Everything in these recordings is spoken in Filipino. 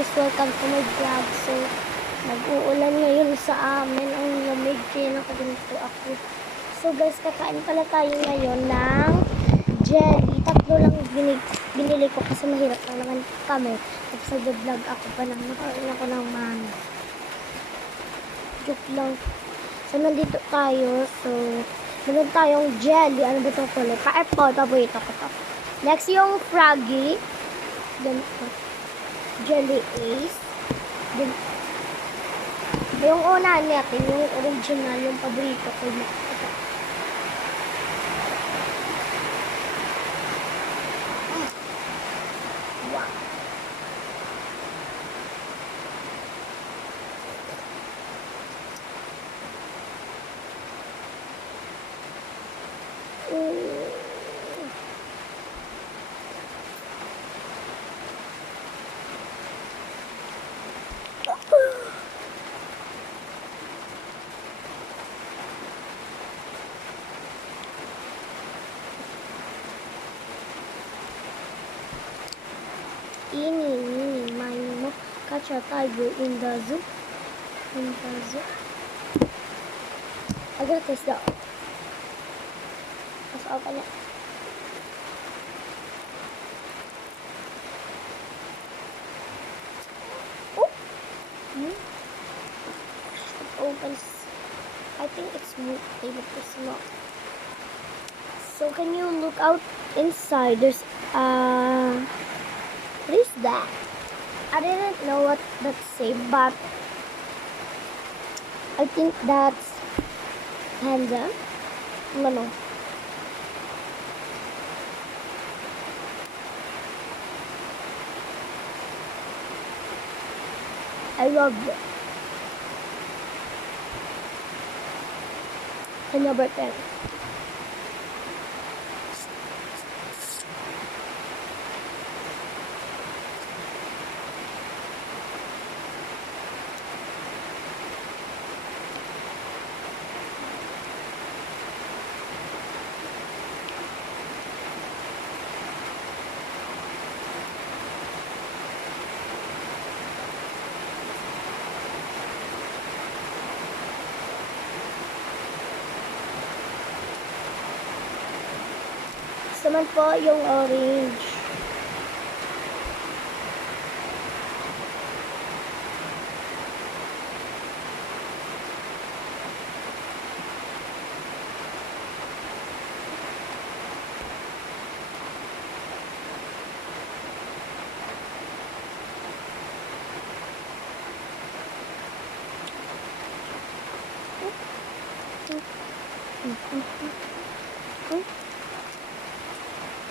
guys, welcome to my vlog. So, nag-uulan ngayon sa amin. Ang lamig, kaya nakaganito ako. So guys, kakain pala tayo ngayon ng jelly. Tatlo lang binili ko kasi mahirap lang naman kami. Tapos nag-vlog ako pa lang. Nakain ako ng mana. Joke lang. So, nandito tayo. So, meron tayong jelly. Ano ba itong kulay? Pa-apple. Paborito ko to. Next, yung Froggy. Ganito. Jelly Ace. Then, yung una natin, yung original, yung paborito ko. Ito. Wow. Ini, mo catch a tiger in the zoo. I got this though. Let's open it. Oh, it opens. I think it's able to smell. So can you look out inside? There's what is that? I didn't know what that say, but I think that's panda. No. I love it. And number 10. Naman po yung orange.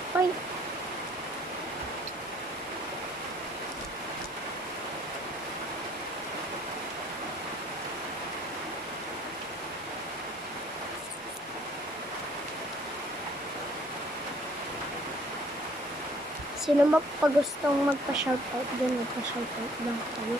Ay. Sino magpagustong magpa-shoutout din, magpa-shoutout lang kayo.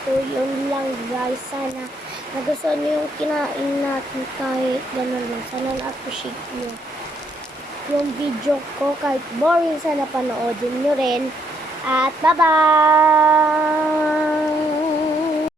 So, yun lang guys. Sana nagustuhan nyo yung kinain natin kahit gano'n lang. Sana na-appreciate nyo yung video ko. Kahit boring, sana panoodin nyo rin. At bye-bye!